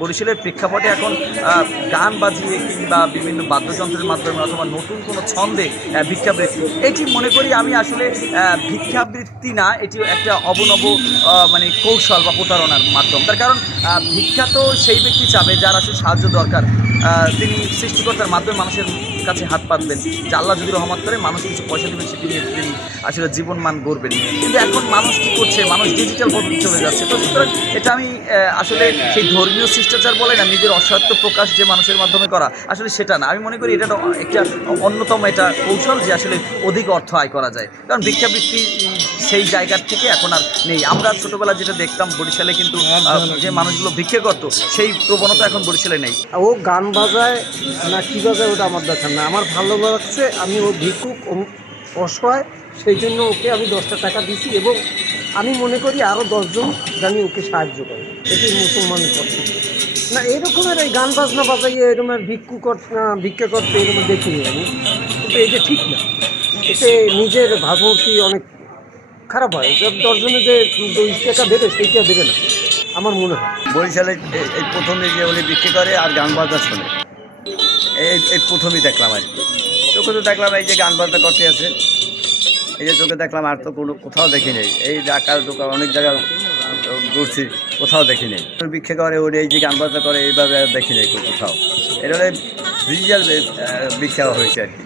বরিশালের প্রেক্ষাপটে এখন গান বাজিয়ে কিংবা বিভিন্ন বাদ্যযন্ত্রের মাধ্যমে অথবা নতুন কোনো ছন্দে ভিক্ষাবৃত্তি, এটি মনে করি আমি আসলে ভিক্ষাবৃত্তি না, এটি একটা অবনব মানে কৌশল বা প্রতারণার মাধ্যম। তার কারণ ভিক্ষা তো সেই ব্যক্তি চাবে যার আসলে সাহায্য দরকার। তিনি সৃষ্টিকর্তার মাধ্যমে মানুষের কাছে হাত পাতবেন যে আল্লাহ যদি রহমত করে মানুষ কিছু পয়সা দেবেন, সেটি নিয়ে তিনি আসলে জীবনমান গড়বেন। কিন্তু এখন মানুষ কী করছে, মানুষ ডিজিটাল পদ্ধতি চলে যাচ্ছে। তো সুতরাং এটা আমি আসলে সেই ধর্মীয় শিষ্টাচার বলে না, নিজের অসত্য প্রকাশ যে মানুষের মাধ্যমে করা, আসলে সেটা না। আমি মনে করি এটা একটা অন্যতম এটা কৌশল যে আসলে অধিক অর্থ আয় করা যায়। কারণ ভিক্ষাবৃত্তি সেই জায়গার থেকে এখন আর নেই। আমরা ছোটোবেলা যেটা দেখতাম বরিশালে, কিন্তু যে মানুষগুলো ভিক্ষা করতো সেই প্রবণতা এখন বরিশালে নেই। ও গান বাজায় না কী বাজায় ওটা আমার দেখার না, আমার ভালো লাগছে। আমি ও ভিক্ষুক অসহায়, সেই জন্য ওকে আমি 10টা টাকা দিছি এবং আমি মনে করি আরও 10 জন জানি ওকে সাহায্য করে। এটি মুসলমানের কথা না। এরকমের এই গান বাজনা বাজাইয়ে এরকমের ভিক্ষা করতে এরকম দেখিনি আমি, কিন্তু এটা ঠিক না। এতে নিজের ভাবমূর্তি অনেক খারাপ হয়। 10 জনে যে 20 টাকা দেবে সেইটা দেবে না আমার মনে হয়। বরিশালে এই প্রথমে যে উনি বিক্রি করে আর গান বাজনা শোনে, এই প্রথমেই দেখলাম আর কি। চোখে তো দেখলাম এই যে গান বাজনা করতে আছে, এই যে চোখে দেখলাম, আর তো কোথাও দেখি নেই। এই ঢাকার দোকান অনেক জায়গায় ঘুরছি, কোথাও দেখি নেই। ভিক্ষা করে ওর এই যে গান বাজনা করে এইভাবে দেখি নেই কোথাও। এটা হলে ডিজিটাল ভিক্ষা হয়েছে আর কি।